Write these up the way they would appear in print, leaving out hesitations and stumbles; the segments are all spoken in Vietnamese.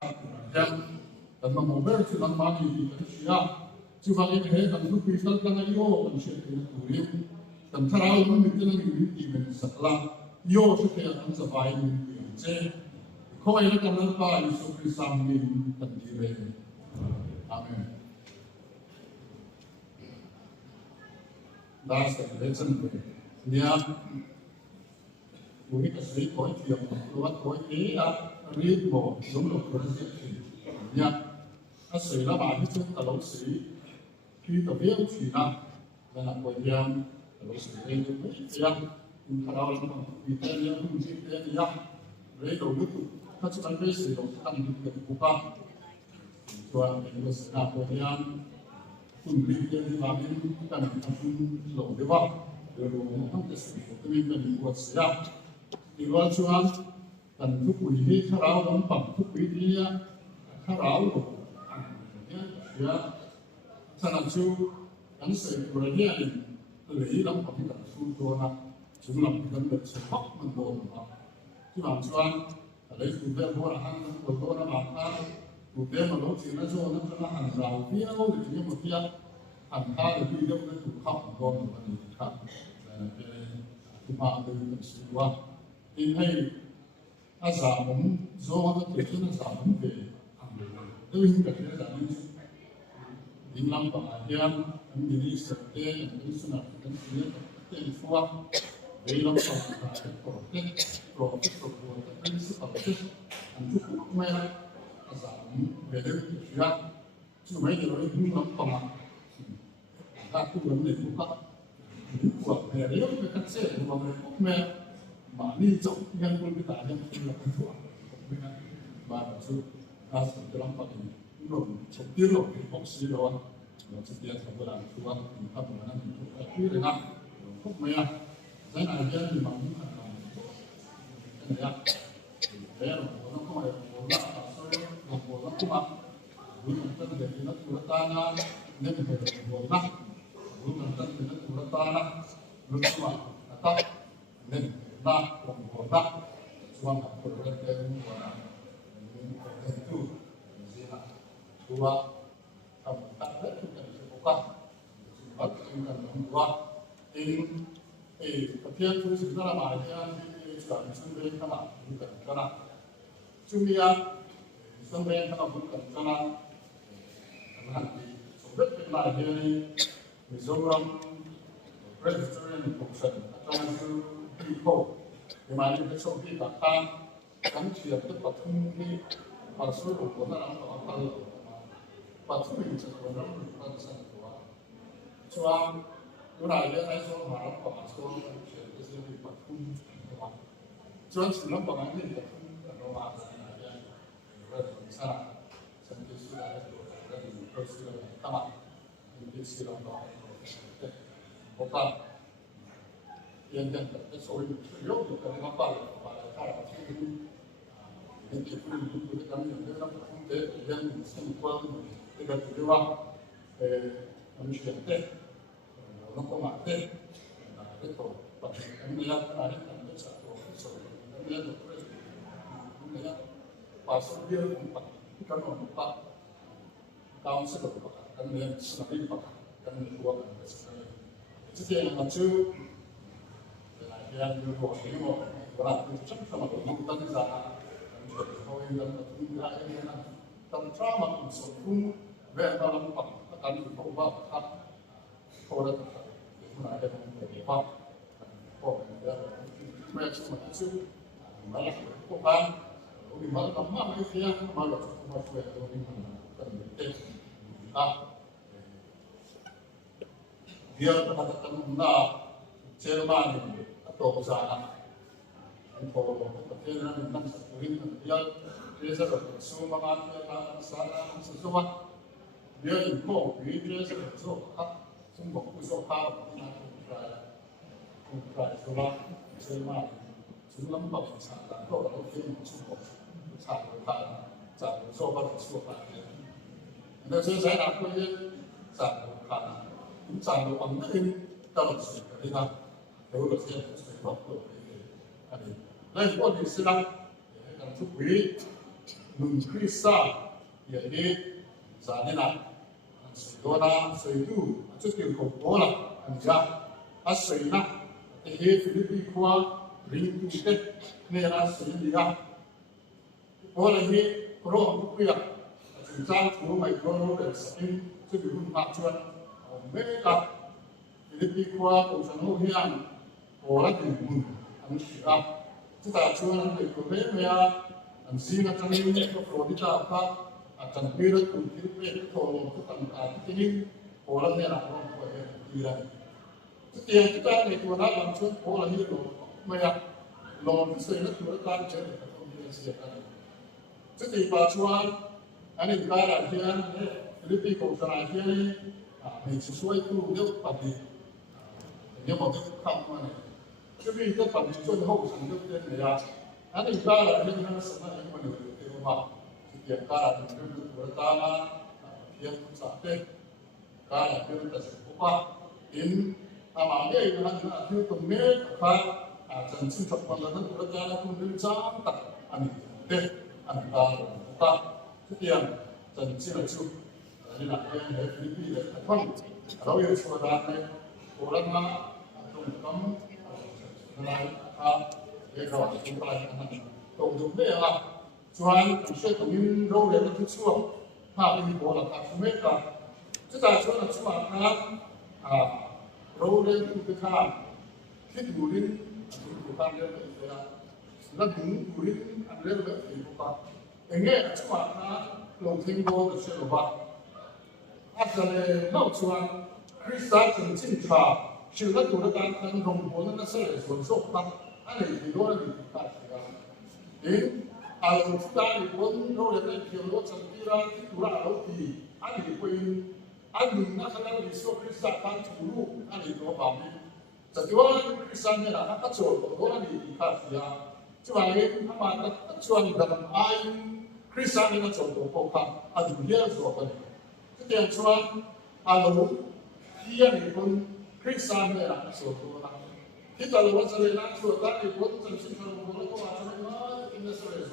yang dan memobil sudah mati di Indonesia. Cuma ini dan itu bisa dengan yo dan syarikat turin dan terlalu memikirkan ini di setelah yo supaya kan survive di je. Kau ini kan apa Yesus Kristus amin dan diri. Amin. Last lesson dia mungkin kesini kau yang keluar kau ini ritmo giống được của nó nhạc nó sử là bài chúng ta đấu sử khi tập viết chỉ là của nhau đấu sử đây chúng ta chỉ ta đâu là vì thế nên cũng chỉ thế nhá lấy đầu nước它这边被水龙它们的不棒，说那个是那国家分别的方面，但是它分老的话，就是我们的水这边的国家，你说说。danทุกปีนี้ถ้าเราต้องปรับทุกปีนี้ถ้าเราเนี่ยฉะนั้นชูหนังสือตัวนี้หรือเราปฏิบัติชูตัวนะสำหรับการเดินเฉพาะมันโดนนะที่บางช่วงอะไรคือเรื่องพวกอาหารตัวโตนะบางท่านตัวเตี้ยมาลดสิ่งนั้นโซ่นั้นจะมาหันเราเที่ยวหรือที่มาเที่ยวหันท่าหรือที่เรื่องนั้นถูกเข้าโดนมันนี่ครับที่มาเดินเป็นสิ่งว่าที่ให้Aizawl do nó thể hiện Aizawl về tôi hình cả cái Aizawl những năm bà hiền những đi sửa tên những số nào những thứ tên phua về làm sao là cái project cái sự tập trung anh chúc cũng may Aizawl về đây thì chứ mấy điều đấy cũng lắm còn mà ta cũng vấn đề cũng có những cuộc về đấy cái cách sẽ của mọi người cũng mẹ mà đi trong nhân quân cái tài nhân không là cái thuộc và một số đa số cái lắm phần rồi trong tiếng rồi thì bác sĩ đó nó trực tiếp trong cái làm thuốc thì các bạn đang dùng thuốc quý đấy nè thuốc mẹ cái này kia thì bằng những cái này thế là nó không phải một là một nó cũng ăn với một cái để nó của ta nha nên phải một lắm với một cái để nó của ta nha lúc mà ta nên na của na cuma perlu dengan itu zina dua kamu tak ada kita dibuka sebab kita membuat kepian itu sebenarnya macam ini sudah sampai kena bukan kena cuma sampai kena bukan kena nanti sebab kita ini misalnya Presbytery Inkhawmpui atau people thì mà những cái số khi cả ta gắn truyền tức là thông đi và số lượng của nó là tăng và số mình sẽ của nó tăng dần của cho cái này cái số mà nó có số chuyển cái gì bị bật thông cho chỉ nó có cái gì bật thông nó mà rồi sao xem cái số này rồi cái số này các bạn cái số đó ok hiện tại cái số lượng chủ yếu của các bạn và các bạn sẽ hiện tại cũng có cái cảm nhận rất là không tế hiện sinh quân cái đợt thứ ba mình chuyển tên nó có mạng tên là cái tổ tập cái này là cái sản của cái số cái này là cái và số biên cũng cái cán bộ bạn cao sẽ được cái này là cái bạn cái này của cái này là chưa yang dulu ini mau berat itu sama dengan kita sana kalau yang tidak ini tanpa masuk pun dalam akan berubah kalau ada berubah kalau macam itu malah bukan di mana lama itu ya malah masuk di mana dia katakan enggak Jerman atau sana untuk kepentingan tentang sekurian dia sudah semua mengatakan sana sesuatu dia impor dia sudah semua usaha untuk semua Jerman semua membawa sana kalau kita semua sana sana semua dan saya nak pergi sana sana orang lain terus kita đối với sự bóc của đây có gì sẽ đăng trong chúc quý Nun Krista ini saat ini Sedona sawitu cuci kopola anja asena Filipi kuah rindu nera sedia orang ini roh kuya cinta tu mai roh dan sakin cuci macuan mereka Filipi kuah usaha hiang orang ini amsyaf kita cuan ekonomi Anzina kami produk apa akan biru untuk tolong tentang ini orang yang orang boleh tidak. Setiap kita itu orang langsung orang itu mereka lawan sesuatu mereka jadi orang siapa. Setiap pacuan ini cara dia lebih konsentrasi ini sesuai itu dia pasti dia mau kamu mana. Jadi itu pasti suatu hal yang dia dia. Ada cara dia dengan semua yang mana dia rumah. Setiap cara dia pertama dia sampai cara dia tersepupa in amanya itu hanya dia temer kan janji terpandang perjalanan pun dia tak ani deh antara kita setiap janji itu jadi nak yang Filipi dan Tuhan kalau yang saudara orang mana kamu lain để rồi chúng ta tổng dụng đây là Tuhan sẽ tổng in đâu để nó thức xuống mà mình bỏ là cả không hết cả chúng ta cho là chúng ta đâu để chúng ta khi đủ đến chúng ta lên để là đủ đến anh lên để chúng ta để nghe là chúng ta lòng tin vô được sẽ là vậy nó Tuhan Krista chính chính thà sự là tụi ta đang đồng bộ nó sẽ là số số tăng anh ấy thì đó là việc ta phải làm. Đến chúng ta thì muốn đâu là cái kiểu đó chẳng đi ra cái tụ ra đâu thì anh ấy quên anh đừng nói khả năng vì số Krista tăng chủ lu anh ấy có bảo đi. Chẳng có Krista như là các chỗ đó là việc ta phải làm. Chứ mà ấy các bạn các chỗ làm ai Krista như là chỗ đó có khả anh đừng hiểu rồi cái này. Cái tiền cho anh khi anh ấy quên Krista như là các chỗ đó kita luar sana sudah dibuat tensi kalau boleh kau macam mana kita sore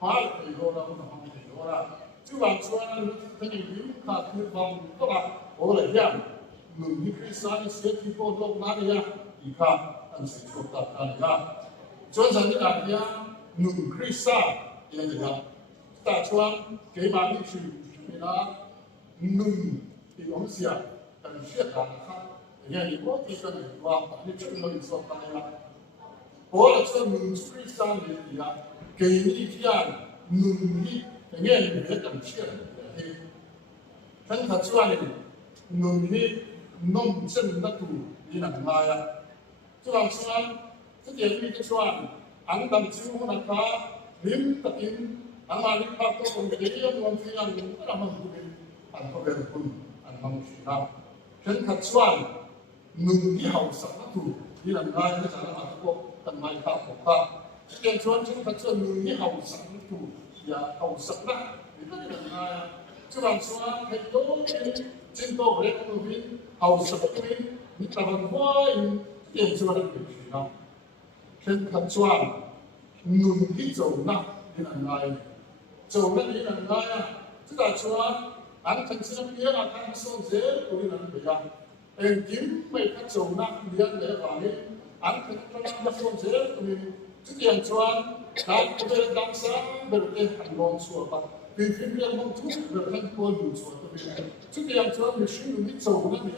hal itu orang orang cuma cuman ini kita bang kita boleh yang Nun Krista ini setiap orang mana ya kita ansih kita kan ya cuman saya dia Nun Krista yang dia kita cuman kebanyakan kita Nun di Indonesia dan siapa yang itu kita ni wah ni cuma itu sahaja. Orang tu Nun Krista ni dia kehidupan Nun ni yang dia kan siapa. Kan kacuan ni Nun ni nom cendak tu di nak maya. Cuman setiap ni kacuan angkam cium nak lim takin amal impact tu pembelian mungkin ramah tu antar pun antar siapa. Kan kacuan Nun đi học sẵn tu đi làm ngay cái chẳng là có tận mai học của ta cái chuyện chúng ta cho Nun đi học sẵn tu ya học sẵn đó thì nó làm ngay chứ bằng số hay tốt trên tô về công viên học sẵn tu đi ta bằng vai tiền cho được việc gì nào trên thật choan Nun đi dầu na đi làm ngay dầu na đi làm ngay chứ ta choan anh thành sinh viên là anh sống dễ của đi làm việc em kiếm mấy cái chỗ nào liên để vào đi anh phải cho nó bắt con dễ của mình chứ tiền cho anh đang có thể đang sáng được cái hành động sửa bạc vì phim liên mong thúc được thành quân đủ sửa của mình chứ tiền cho anh mình suy nghĩ chỗ nó thì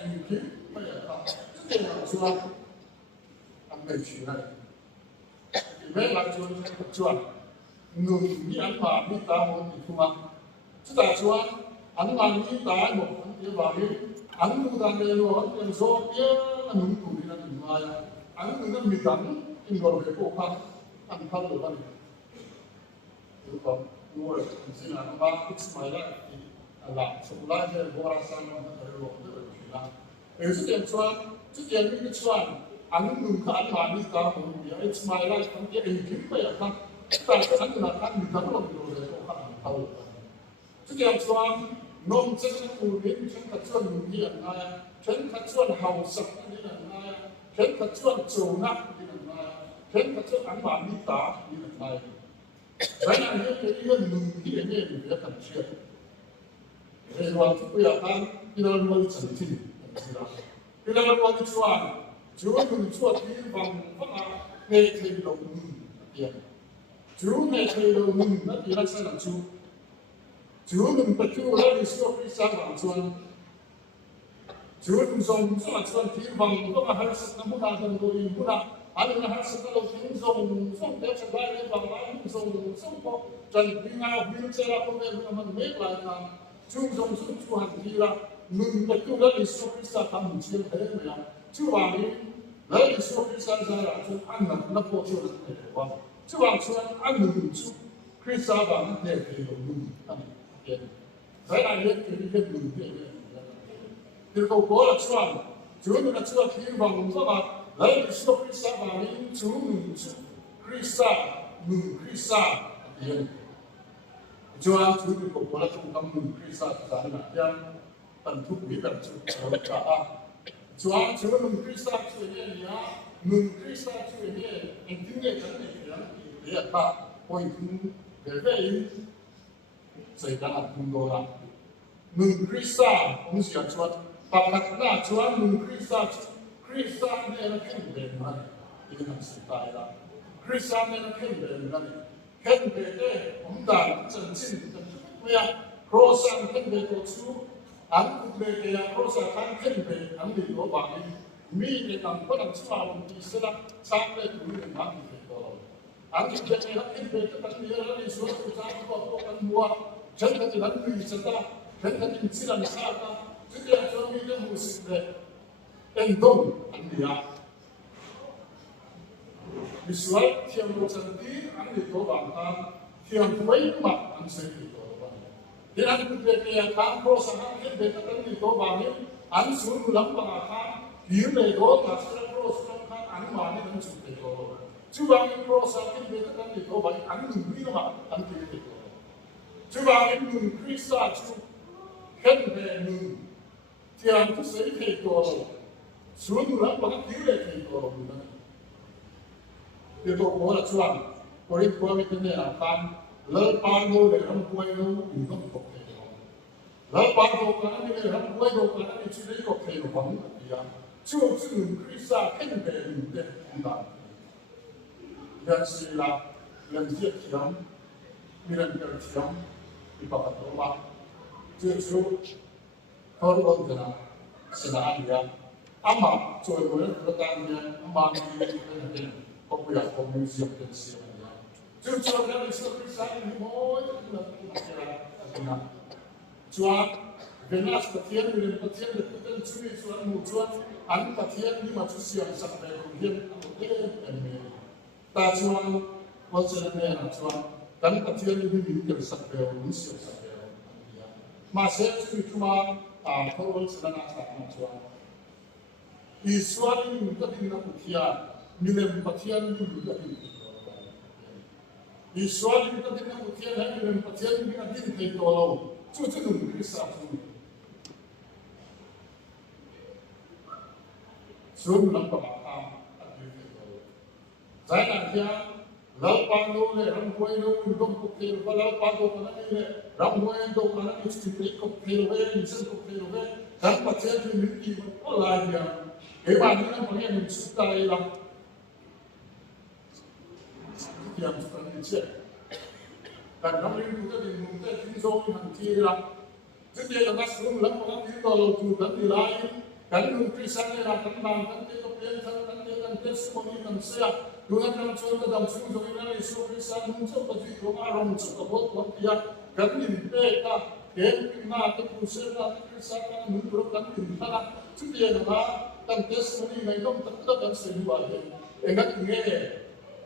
em kiếm mấy cái chứ tiền cho anh phải chỉ này thì mấy bạn cho anh Nun như anh mà biết ta muốn thì không ăn chứ tại cho anh mà như ta một cái vào đi anh cũng đang lên rồi anh số kia anh cũng đủ đi làm ngoài anh cũng đang bị đánh in vào cái cổ khăn anh không được anh được không ngồi xin là ba ít mai lại làm sống lại thì bỏ ra sang nó phải rồi rất là nhiều sự kiện những cái chuyện anh cũng khá là đi ta cũng bị ít mai lại không cái anh kiếm bây giờ không tại anh là anh bị đánh vào cái cổ khăn không sự kiện nông dân của mình chúng ta chọn những gì này, chúng ta chọn hậu sản như này, chúng ta chọn trồng nặng như này, chúng ta chọn ăn bán đi tá như này. Saya nak lihat dia mungkin ini dia tak siap. Waktu itu ya kan kita lalu cerita, kita lalu cuan, cuan di bang ngay đầu tiền chú ngay đầu nó thì là sao là chú mình bật chú ra đi xuống cái sao bằng chuan chú mình dùng sao là chuan thì bằng có mà hai sự nó muốn làm thành rồi muốn làm anh là hai sự nó dùng dùng để cho bài để bằng anh dùng có trần đi ngao đi chơi ra không nên mình biết lại là chú dùng chú hành thì là mình bật chú ra đi xuống cái sao làm mình chơi thế này chú bảo đi lấy đi xuống cái sao ra là chú ăn là nó có chú là thế quá chú bảo chú ăn mình chú cái sao bằng nó để thì mình ăn Saya nak lihat kiri dunia ini. Kalau bola cuan, cuan nak cuan kiri bangun sama, lain Kristus Krista bangun cuan Krista, Nun Krista. Cuan kalau bola cuan Nun Krista sana yang tentu kita cuan kah. Cuan Nun Krista cuan ni ya, Nun Krista cuan ni intinya kan ni ya tak poin berbeza. Saya dah tunggu Nun Krista, mesti cuat. Pakat na cuan Nun Krista, Krista ni nak kembali mana? Ini nak setai lah. Krista ni nak kembali mana? Kembali umdan janjin janjin punya krosan kembali tu, angku kembali krosan kan kembali angdi dua bagi. Mi ni nampak nak cuan di sana sampai dulu nak kembali. Angdi jadi nak kembali tapi dia lagi suatu cara buat buat Jangan kita beri serta, jangan kita silam serta. Jadi yang kami yang musik endong anda. Visual tiang bercantik anda itu bangkan, tiang baik mak anda itu bangkan. Dengan kita yang kampro sangat kita anda itu bangkan, anda suruh ulang bangkan, dia lego masalah pro sangat anda mana anda suruh itu. Cuba pro sangat kita anda itu bangkan, anda beri nama anda itu. Chú bảo em Nun Krista chú khen về Nun thì anh cứ sẽ thầy tổ xuống lắm bằng tiếng để thầy tổ thì tổ bố là chú anh có đi qua cái này là tan lỡ ba ngô để không quay đâu thì không có thầy tổ lỡ ba ngô cả này để không quay đâu cả này chỉ lấy có thầy tổ bằng thì chú Nun Krista khen về Nun để không đạt lần là lần giết chấm lần chấm Ibarat rumah, justru korban kena senang dia. Amat cuy boleh bertanya, amat ini kopiah komisi dan siapa. Justru dari sekitar ini mau kena cuan, benar petian dengan petian dengan curi cuan mucuan, anu petian ini macam siang sampai kemudian ini. Tak cuan, maksudnya cuan. Dan kecil ini minta sampai usia sampai dia. Masih cuma kalau sedang akan cuan. Isuan ini minta dengan petian, minum petian ini juga ini. Isuan ini minta dengan petian, minum petian ini dengan ini kalau cuci Nun Krista tu. Suruh nampak apa? Saya nantinya Lalu pandu le, ramai lo undang kokil, kalau pandu mana ni le, ramai lo mana ni ciplik kokil le, insan kokil le, dan pasal tu mesti orang dia, hebat ni lah orang yang suka ialah, yang suka ni cek, dan kami juga di muka tinjau nanti lah, jadi yang nasrul lah orang itu kalau tu dan di lain, kan Nun Krista ni lah tentang nanti kokil, nanti testimoni dan saya. Dengan dalam contoh dalam sumber ini Yesus Kristus muncul bagi orang muncul kebot dia kami mereka kena terusir dan Kristus menurutkan kita supaya nama dan testimoni mereka tetap dan sebuah enggak tinggal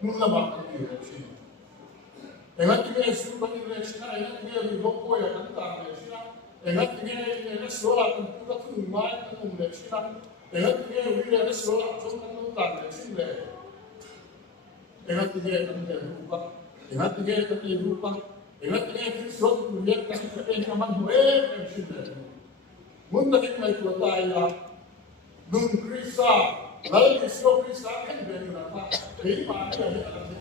nuna makan di sini enggak tinggal suruh di sini enggak tinggal di loko ya tentang di sini enggak tinggal sekolah tempat tu main tentang di sini enggak tinggal wilayah sekolah tentang di sini Ingat tiga rupa, ingat tiga rupa, ingat tiga sesuatu melihat kasih kepentingan manusia yang sudah. Mungkin mereka bertanya, Nun Krista, lalu Yesus Krista kan dari mana? Dari mana dia ada di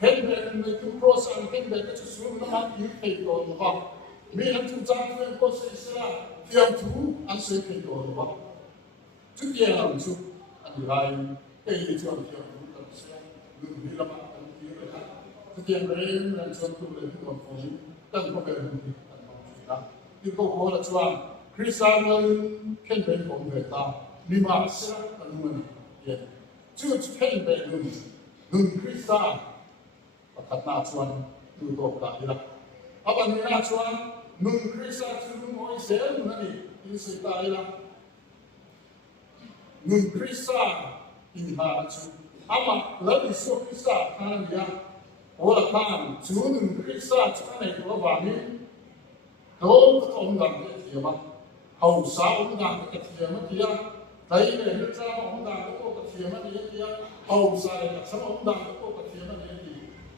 hiện về người chúng pro sang hiện về cái sự nó mang ý thầy tổ nó vào mình làm chúng ta với pro sẽ là theo thú anh sẽ thầy tổ nó vào trước kia là một chút anh lại cái gì cho theo thú cần sẽ đừng bị làm ăn anh kia rồi ha trước kia đấy là cho tôi lên cái còn phong tân có về mình thì anh không chỉ là nhưng câu hỏi là cho anh Krista nên khen vềของngười ta nhưng mà sẽ là mình chưa khen về Nun Krista thật na chuan tu to ka ila apa ni na chuan Nun Krista chu moi se na ni in se ta ila Nun Krista in ha chu ama la ni so Krista kan ya ola kan chu Nun Krista chu nei to ba ni do ko ông dang ke ma hau sa ông dang ke ke ma dia dai ne ne cha ông dang ko ke ma dia hau sa le sa ông dang ko ke ma dia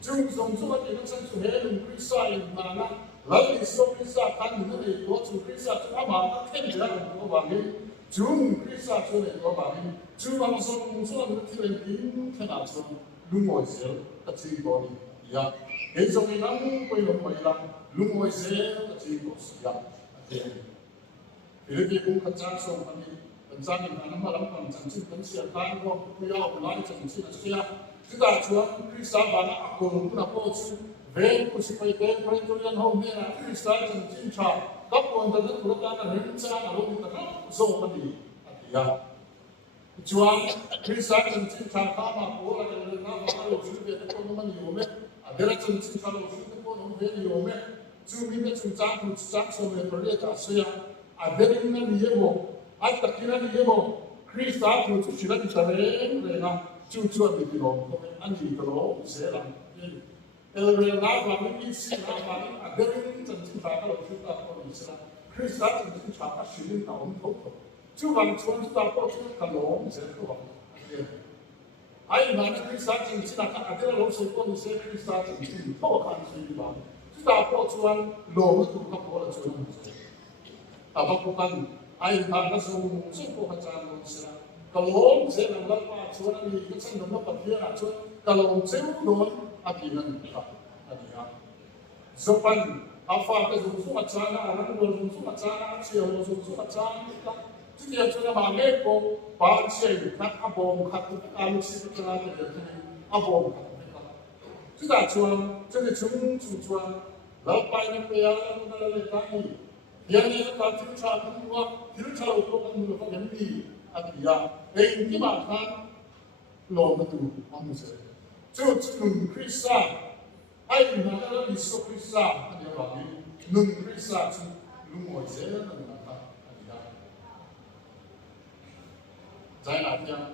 chúng dùng số tiền nó sang chủ hệ Nun Krista mà nó lấy đi số Krista tan nó để có chủ Krista chúng ta mà nó thêm ra một cái bằng ấy chúng Krista cho này có bằng ấy chúng bằng số nó thì lên tính thế nào cho luôn ngồi xéo tất nhiên có đi ya cái dòng này nó quay lại quay lại luôn ngồi xéo tất nhiên có sự ya thì cái cũng khăn trang xong anh đi khăn trang thì nó mà lắm còn chẳng chịu vẫn xéo tan không bây giờ nói chẳng chịu là xéo chúng ta chúa Krista và nó cùng cũng là cô chú về của sự phải đến với tôi nhân hôm nay là Krista chân chính trà các con thân của ta là những cha là lúc ta nó dỗ mà đi à chúa Krista chân chính trà ta mà cố là cái nó vào lúc chú về cái con nó nhiều mấy à để là chân chính trà lúc chú cái con nó về nhiều mấy chú mình biết chúng ta cũng chắc xong rồi bởi vì ta sẽ à để mình là nhiều bộ à tất cả là nhiều bộ Krista cũng chú chỉ là đi chơi về nào chú chuột bị lộn anh chỉ có lỗ sẽ làm rồi là và mình biết xin là mà anh để mình chân chính phải có chúng ta có ý là Krista chân chính phải có sự linh động tốt chú bằng chúng ta có chút cái lỗ sẽ có bằng ai mà Krista chân chính là anh để lỗ sẽ có sẽ Krista chân chính tốt hơn sự bằng chúng ta có chút lỗ nó cũng không có là chuyện à bao nhiêu lần ai mà nó dùng sự có hàng trăm lỗ sẽ kalau saya nak lepas cuan ni, kita nak lepas dia nak cuan. Kalau saya don, api nanti tak ada. Sepan apa ke susu macam anak susu macam, siapa susu macam kita. Jadi cuan mana ko, pasien nak abang kat alu siapa macam ni, abang kat. Kita cuan, jadi cuan. Lepas ni payah kita lepas ni. Yang ni kita cerita semua, cerita untuk kita ni. Atia, cái bản thân lò mà tụ mong sẽ, cho Nun Krista, ai mà nó đi số Krista, anh em bảo đi, Nun Krista chứ, lúc ngồi sẽ là người ta, Atia, giải nạn nha,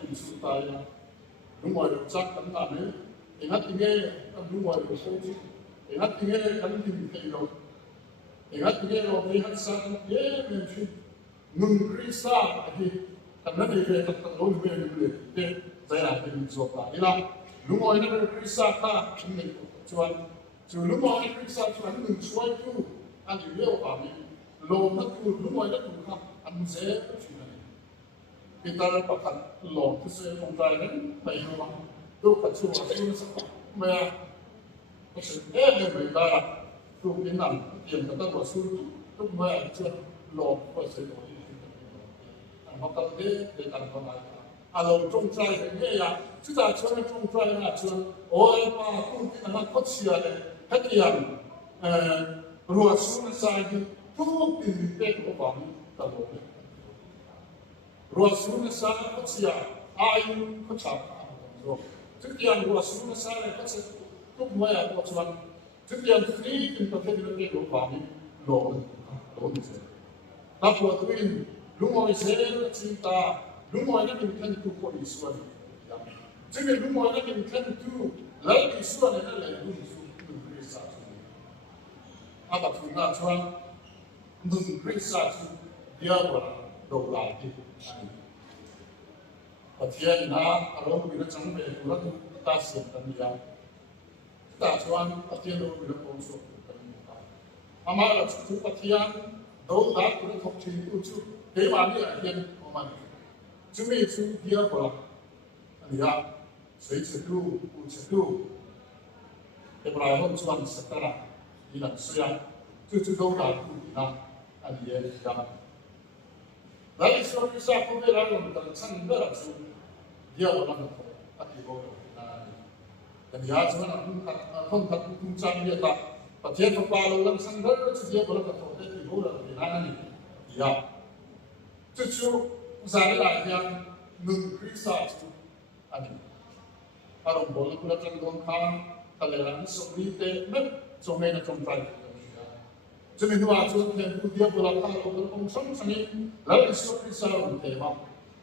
tìm sự tay nha, lúc ngồi được chắc cẩn thận đấy, thì ngắt tiếng nghe, lúc ngồi được số chứ, thì ngắt tiếng nghe, cẩn tìm thấy rồi, thì ngắt tiếng nghe rồi, thì ngắt sang, mình chuyên Nun Krista thì thành nó đi về tập lối về người để giải lại cái việc lại đi nào lúc ngồi nó Krista ta chúng mình chuan chú lúc ngồi Krista chuan mình chuan chú anh chỉ biết bảo mình lồn nó chú lúc ngồi nó cũng không anh dễ chuyện này khi ta đã bắt lồn cái sự phong tài đến bảy năm tôi phải chú là chú nó mà cái sự ép về người ta chú biến làm tiền người ta bỏ xuống lúc mẹ chưa lồn phải sự đổi học tập để làm con lại, rồi trong trai thì nghe ya, chúng ta cho nên trong trai là cho, ôi mà cũng cái nó có chia này, hết tiền, rồi xuống sai thì không tìm được của bạn, tao nói, rồi xuống sai có chia, ai có chả rồi, trước tiền rồi xuống sai này có sẽ cũng mấy có chuyện, trước tiền thì tìm được cái của bạn, rồi như thế, ta vừa tuyên lúc ngồi sẽ cinta, lúc ngồi nó mình thân tu của Israel. Chứ vì lúc ngồi nó mình thân tu, lấy Israel này nó lại đúng Nun Krista. À bà chúng ta cho Nun Krista chứ, dia gọi đầu lại đi. Và thiên na, ở đâu mình nó chẳng về, nó ta sửa tận nhà. Ta cho anh, ở thiên đâu mình nó công số tận nhà. À mà là chúng ta thiên, đâu đã cũng thuộc trình tu chứ. Thế mà đi lại hiện của mình, chúng mình chúng kia của anh ya, suy chế tu, u chế tu, Hebrai hon chuan sakara ilan suya chu do da tu na ani ye ya lai so ki sa ko be la ron ta sang da ra su dia wa na ko ati bo na kan ya chuan hon ta tu chang ye ta pa je to pa lo lang sang da chu dia bo la ka to de bo la na ni ya chu za la ya Nun Krista chu ani parang bola kula kan don khan kaleran sobrite met somay na kompay jadi dua chuan then dia bola khan ko kong sang sangi lal iso Krista ron tema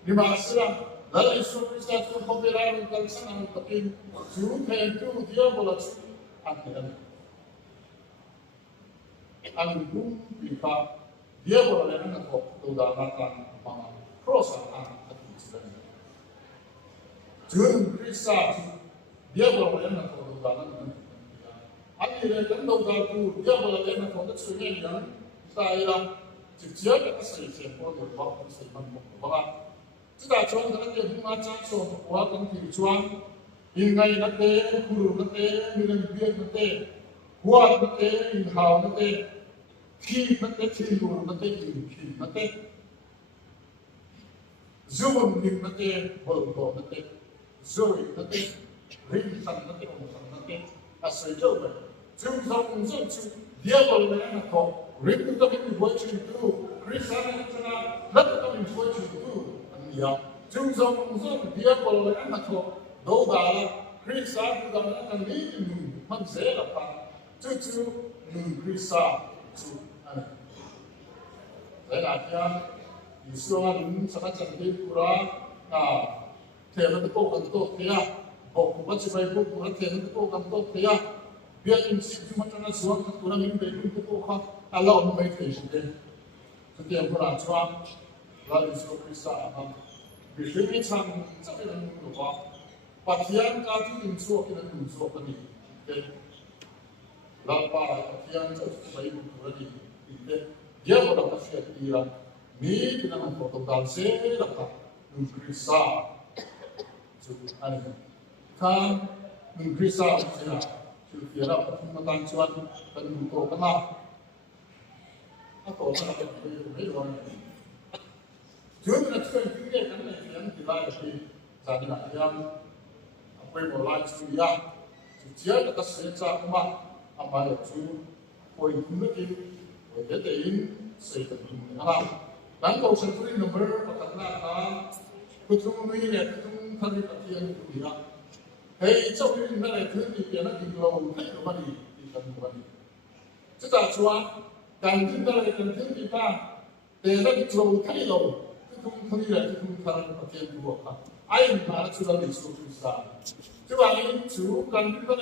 lima sila lal iso Krista chu kopera ron kal sang ang takin chu then tu dia bola chu akiran ang dum pipa dia bola na ko to da na kan mga cross ang Nun Krista dia boleh nak kalau dalam ani le kan do da tu dia boleh nak kalau sungai yang saya sejak kita selesai pun waktu seiman bahwa kita cuan kan dia bunga cakso buat kan cuan ingai nate guru nate milen biar nate buat nate inhau nate ki nate tilu nate ki nate zoom nate boldo nate rồi nó tên ring thằng nó tên một thằng nó tên sợi châu vậy chúng không dùng chúng dia boleh là có ring chúng ta biết vui chuyện tu Krista này chúng ta rất là biết vui chuyện tu anh nhớ chúng không dùng dia boleh là có đâu đó là Krista chúng ta là cần đi mình sẽ là phải chú Nun Krista chú anh đấy là cái Israel sangat cantik kurang thế nó có cần tốt thế à, bộ cũng bắt chỉ phải bộ cũng thế nó có cần tốt thế à, biết in sĩ chúng ta xuống các tụi mình về cũng có khác, Allah ông mấy thế gì đấy, cái tiền của làm cho là Isu Krista anh, vì thế cái thằng chắc là nó có, và thiên cả thứ in số cái nó in số cái gì, cái là ba thiên cho phải bộ cái gì, cái dia có được cái gì là, ní thì nó có tổng đàn sẽ là cả Nun Krista anh kan Nun Krista sila sila pagmatan cuan dan buko kena atau mana yang berlaku jadi nak sekali kita kan yang kita ini jadi nak yang apa yang mulai suya sejak kita sejak rumah apa itu poin mungkin detain saya kenal dan kalau sendiri nomor pertanyaan kutung ini ni kutung kali katian itu dia. Hei, jauh ini mana tu di mana di luar hei rumah di rumah ni. Kita cuan dan kita di mana daerah di luar hei luar kutung kali kutung kali katian itu apa? Ain mana sudah Yesus Kristus. Cuba ini cuba kan kita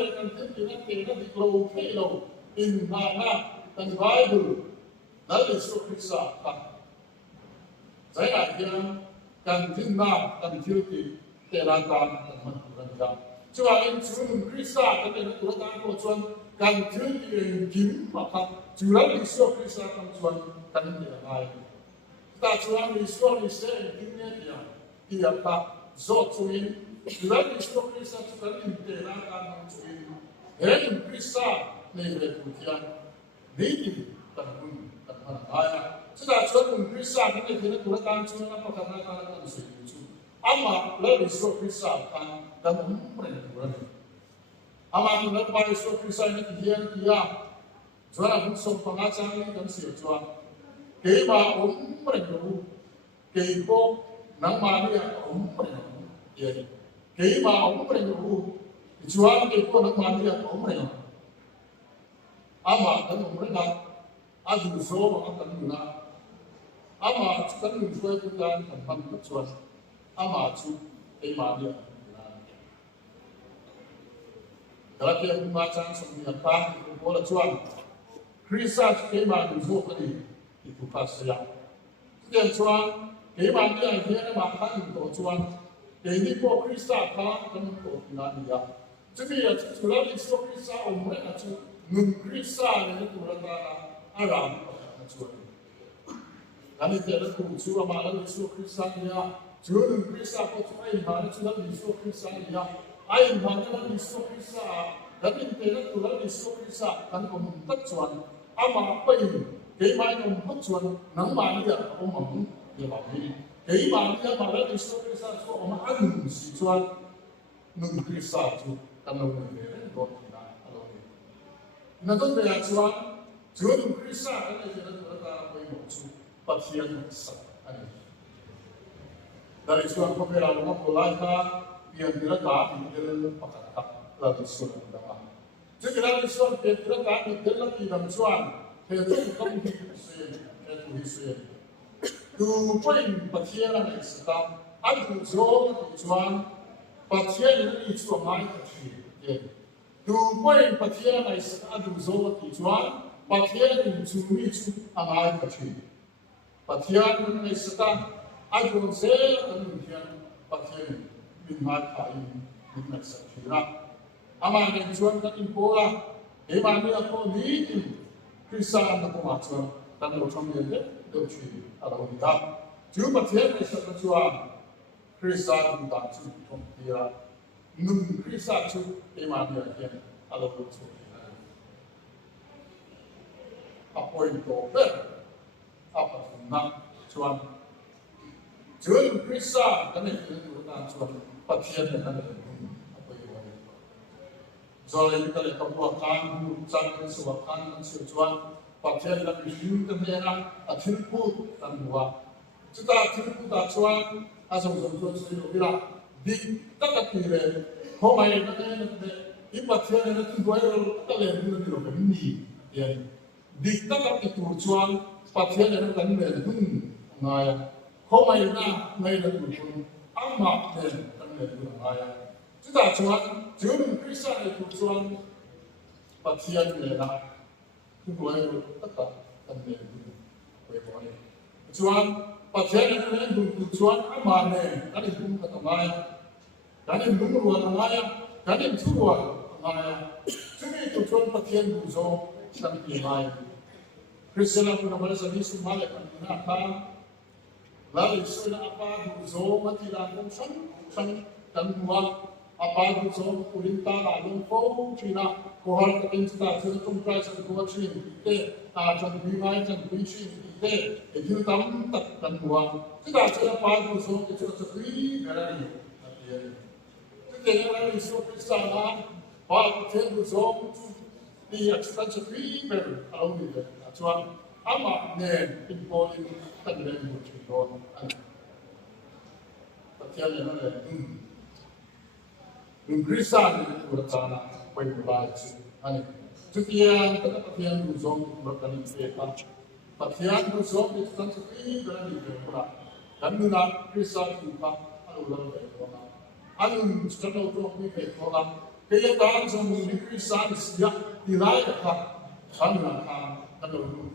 di mana daerah di luar hei luar in mana dan Bible dari Yesus Kristus. Saya akan kan tinna kan tilti K.Laltlanzova kan manuranga chuan in chu Nun Krista kan ne tu ta ko chuan kan tilti en kim ma kha chuan Isu Krista kan chuan kan ne ai ta chuan Isu ni se kim ne dia ta zo chuin chuan Isu Krista kan in K.Laltlanzova chuin Nun Krista ne le tu tian ni kan ai kita cuman Nun Krista kita tidak kurang cuman apa karena kita itu. Ama lebih Isu Krista kan dan mereka. Ama lebih Isu Krista ini dia jualan unsur pengacara dan siapa. Keba mereka, kebo nama dia mereka. Jadi keba mereka jualan kebo nama dia mereka. Ama dan mereka adu so akan guna. Ama kan menjual kita tanpa kecuali ama tu dia. Kalau dia membaca sembilan tahun boleh cuan. Krista menjual tadi itu pasnya. Dia cuan dia makan untuk cuan. Jadi kok Krista kan untuk dia. Jadi ya sudah Isu Krista umurnya tu Nun Krista itu berada Aram cuan. Kami tidak kucu amalan Isu Krista ya. Nun Krista kau cuma iman sudah Isu Krista ya. Iman dengan Isu Krista kan in te na tu la Isu Krista kan om tak chuan ama pai ke mai om tak chuan nang ma ni om om ye ba ni ke ma ni ma la Isu Krista chu om an si chuan Nun Krista chu kan lo ni le do na alo ni na don be chuan chu Nun Krista kan le na tu ta pai mo chu pathian sa ani dari chuan ko pera lo ko lai ta pian dira ta ni le pakata la Isu da ma chứ cái đó Isu pe dira ta ni le la ti dam chuan he tu ko hi se he tu hi se tu pai pathian na sa an tu zo ti chuan pathian ni chu mai ta chi ye tu pai pathian na sa an tu zo ti chuan pathian ni chu mi chu amai ta chi pathian ni sa Aizawl se kan hian pathian min mai khai min na sa thira ama nen chuan kan in pola e ma mi a ko ni in Krista na ko ma chuan kan lo thom yen le do chi a lo ni da chu pathian ni sa ka chuan Krista du da chu thom tira Nun Krista chu e ma mi a hian a lo chu a point to be a pa na chuan Nun Krista kan ne tu ta chuan pathian ne kan ne apoi wa ni zole ni kale ka bua kan bu chan kan suwa kan chu chuan pathian la bi hu ta ne na a thil pu tan bua chu ta thil pu ta chuan a song song chuan chu lo bila di ta ta ti le ho mai na ne i pathian ne tu bua ro ta le ni lo ka ni ye di ta ta ti tu chuan pathian ne kan ne hun ngai không ai na ngay là tụi con ăn mặc nên tăng lên tụi ai à chúng ta chuan chứa Nun Krista này tụi chuan và thiên này là chúng tôi tất cả tăng lên tụi về bọn này chuan và thiên này lên tụi chuan ăn mặc này cái này cũng là tụi ai cái này đúng rồi tụi ai cái này đúng rồi tụi ai chúng mình tụi chuan và thiên tụi cho tăng tiền ai Krista là tụi nó sẽ đi xuống mai lại còn na lalu Isu na apa duzo mati lang san dan buat apa duzo kulinta lalu kau China kohar ketin kita sudah tumpai san kohar China ite jan bimai jan bishi ite itu tam tak dan buat kita sudah apa duzo itu sudah sepi berani jadi lalu Isu Krista na apa duzo dia sudah sepi berani kalau ni cuman ama ne impoin tan le mu chi do an pathian le na le Nun Krista ni tu ta na pai ba chi ani tu tian ta pathian du zong ba kan se pa pathian du zong ni tan chu ni ba ni ke pa kan nu na Krista tu pa alu lo le ko na anu sta no to ni ke ko na ke ya ta zong ni Krista ni sia di lai ka kan na ka kan lo lu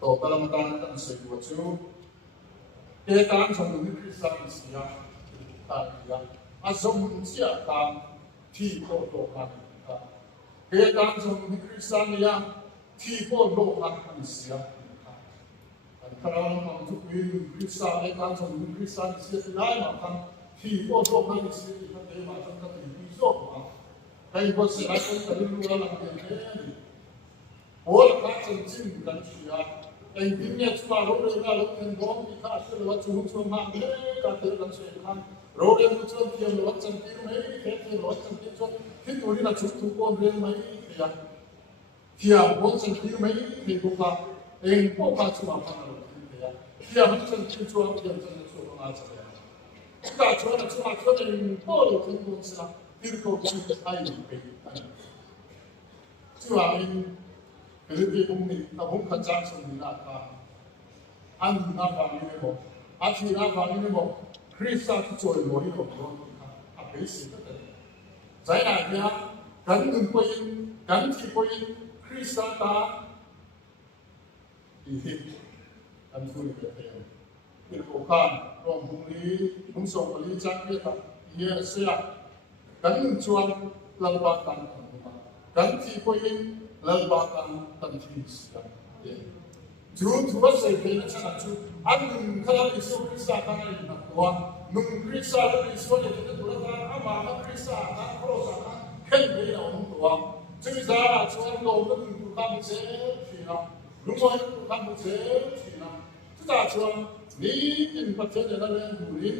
tổ ta làm ta tận sự của Chúa, kế tán trong Nun Krista Isia, ta kia, azom chia ta thi bộ độ hành ta, kế tán trong Nun Krista Isia, thi bộ độ hành Isia, ta làm bằng chúc Nun Krista, kế tán trong Nun Krista Isia thì lại mà thằng thi bộ độ hành Isia thì ta để mà trong các tình ví dụ mà, cái bộ sẽ lại không thể lưu làm tiền thế này, bố là các chân chính cần chia anh tin nhật mà rồi là lúc thành công thì ta sẽ lo chung chung hàng đấy cả từ lần sẽ hàng rồi em chung tiền lo chân tiền mấy cái tiền lo chân tiền chung khi tôi đi là chụp thu con riêng mấy thì bốn chân tiền mấy thì cũng là anh có cả chụp hàng thì mình chân tiền chung tiền chân chung là sao chúng ta cho là chụp hàng cho nên bao nhiêu thành công sẽ thì có cũng ai bị chứ là mình cái công việc nó cũng khẩn trương xong rồi là anh na vào như vậy anh chỉ na vào như vậy Krista thì chơi lối đó à cái gì đó giải này nhá gắn đừng quên gắn thì quên Krista ta thì anh vui vẻ thế việc của con còn hùng lý hùng sầu và lý trang biết là ye sẽ gắn đừng chuan lần ba tăng gắn thì quên lần ba tăng tận thì Chúa sẽ thấy là Chúa anh khá là Isu Krista khá là Nun Krista là Isu để chúng ta làm มาคริสต์นะโครสนะเข่งไปเอาตัวจึงจะชวนเราเรื่องทุกคำเสียทีนะรู้ไหมทุกคำเสียทีนะจะชวนนี่อินประเทศนั้นเลยดูดิ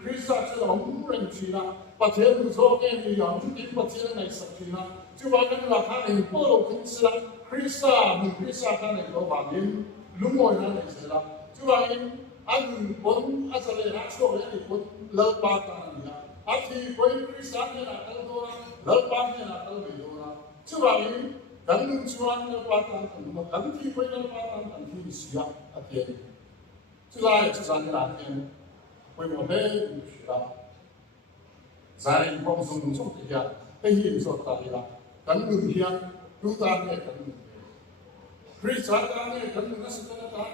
คริสต์จะหลงเรื่องทีนะประเทศมุสลิมมีอย่างอินประเทศไหนสักทีนะจึงว่าเป็นหลักฐานในโลกที่สละคริสต์มีคริสต์กันในโลกบางทีรู้ไหมนั่นเองสละจึงว่าอันบนอาศัยรักโชคและบนเลิศปาตันเนี่ยอาทิตย์วันคริสต์เนี่ยนะตั้งตัวเลิศปาเนี่ยนะตั้งไม่ตัวนะจึงว่าดังนั้นชวนเลิศปาตันตั้งดังที่วันเลิศปาตันตั้งที่เสียอาทิตย์จึงว่าจึงว่าเนี่ยนะวันโมเดลเสียใจความสงบสุขที่จะให้ยินสดตาดีละดังนั้นที่ดูตาเนี่ยดังนั้นคริสต์เนี่ยดังนั้นสิ่งนั้น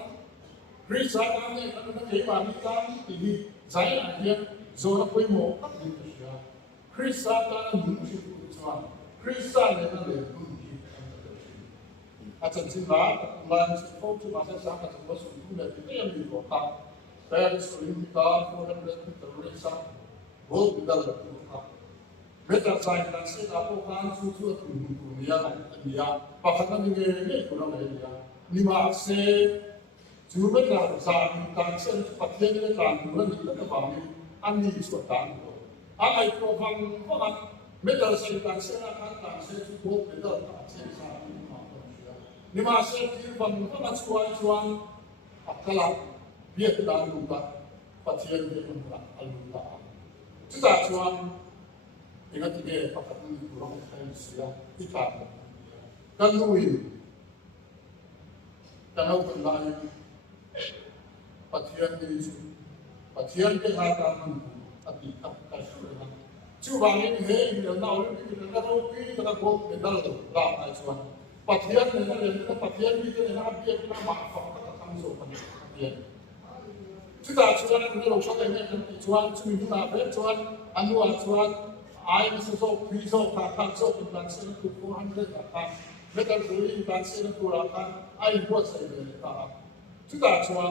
Krista ne kan na ke ba ni kan ti ni zai na dia zo na poi mo ka ni ya Krista ta ni shi ku chwa Krista ne na le ku ni a chan sin ba ma chi ko chu ma sa ka so so tu le ti ya ni ko ka pa so ni ka ko na le ti ta re sa bo bi da la ku ka me ta sai na se na ko kan su tu tu ni ya ni ya pa ka na ni ne ko na le ya ni ma seจูไม่ได้สร้างการเชื่อมประเทศในการดูแลรัฐบาลอันนี้ส่วนต่างกันอะไรตัวฟังเพราะมันไม่ได้ใช้การเชื่อมการเชื่อมทุกคนไม่ได้การเชื่อมสร้างนี่มาเชื่อมที่ฟังเพราะมันช่วยอัตลักษณ์เบียดดาลุตาประเทศเบียดดาลุตาที่จะช่วยอย่างที่เกี่ยวกับการดูแลไทยเสียที่ขาดกันลุยกันเอาคนไทยประเทศนี้ประเทศที่หาทางอดีตการช่วยนะช่วยบางอย่างเฮ้ยเดี๋ยวเราเรื่องนี้เราต้องพิจารณาโคตรเป็นดาวดาวไอ้ส่วนประเทศนี้เราเรียนประเทศนี้จะได้รับเบี้ยที่เรามาฟังกับทางส่วนประเทศที่จะช่วยเราเราช่วยเนี่ยช่วยช่วยที่มาเป็นช่วยอนุวัตช่วยไอ้ไม่ใช่พิโซทางโซเป็นการเชื่อมทุกคนให้ได้ทางไม่ต้องคุยการเชื่อมตัวเราทางไอ้พวกใส่เลยนะครับที่จะช่วย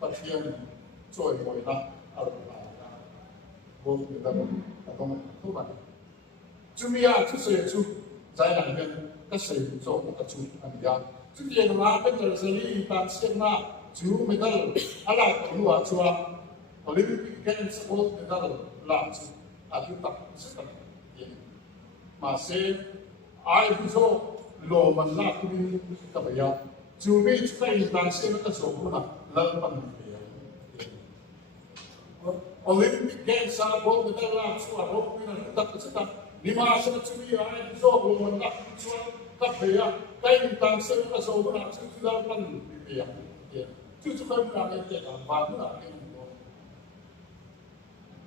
ประเทศช่วยบริหารอะไรต่างๆบนเรื่องต้องทุกอย่างจุดนี้ทุกสิ่งทุกใจหนังเงินก็สิ่งโจมตีจุดอันยากจุดเดียวมาเป็นตัวสิ่งการเชื่อมมาจูไม่ได้อะไรก็รู้ว่าชัวร์โอลิมปิกเกมส์โอลิมปิกไม่ได้หลังจุดอาทิตย์ตัดสิบมาเสียไอ้ผู้โชคโลมันลากขึ้นกับยาจูไม่ใช่การเชื่อมก็ส่งมาเริ่มปัญหาโอลิมปิกเกมส์อาบอลไม่ได้ลากชัวร์รบไม่ได้ตัดสินนี่มาเชื่อจูไม่ไอ้ผู้โชคโลมันลากชัวร์กับยาได้การเชื่อมก็ส่งมาจุดที่เราปัญหาจุดที่คนเราเนี่ยจะบางเรื่องเนี่ย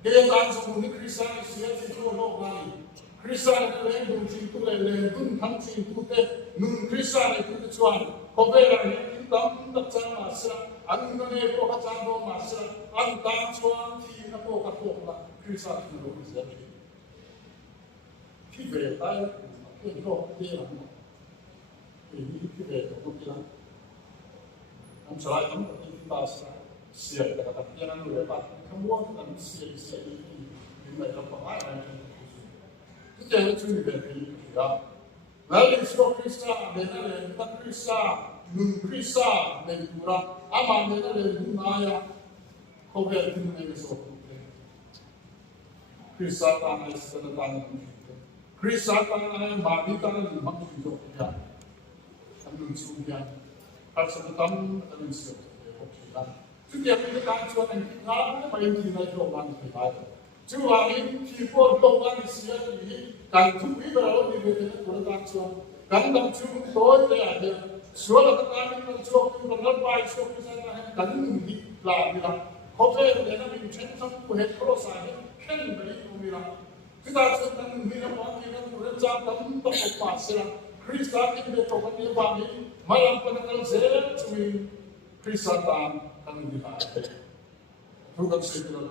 เกี่ยวกับสมุนไพรคริสต์เสียที่ทั่วโลกนี้คริสต์ในเรื่องดุจริงตัวเล่ดุนทั้งจริงตัวเต้นุ่นคริสต์ในตัวชวนพอเวลาเนี่ยที่ตั้งตัดจานมาสิอันนั้นเนี่ยพวกอาจารย์บอกมาสิอันตั้งชวนที่นักโลกตัวละคริสต์ที่โลกเสียที่เวลาที่โลกเดียวที่เวลาตัวเดียวอันสลายทั้งหมดที่ตาเสียแต่ก็ตัดยังนั่งเลยป่ะทั้งหมดนั้นเสียที่ไม่รับประทานอะไรที่จะให้ช่วยเหลือที่ครับแล้วในช่วงคริสต์ในนั้นเลยตั้งคริสต์นุ่งคริสต์ในตัวเราอามันในนั้นเลยนุ่งนายเขาเรียกที่ในส่วนคริสต์ตามในสถานการณ์คริสต์ตามในมาดีตามในมันคือตัวอย่างทำนุ่งสูงอย่างharus tetap terus berjalan. Setiap kita cuaca kita main di lingkungan kita. Cuma ini keyboard lingkungan di sini kan tuh ini baru di dalam program cuaca. Kan dalam cuaca itu ada suara tekanan dan cuaca benar baik cuaca sana kan ini lah. Hotel dengan ini cenderung kuat terus aja kan beri kumira. Kita sedang melihat kita bekerja dalam tempat pasir. Krista ini bertobat di bawah malam penanggal zero cumi Krista tan dihajar. Bukan sekedar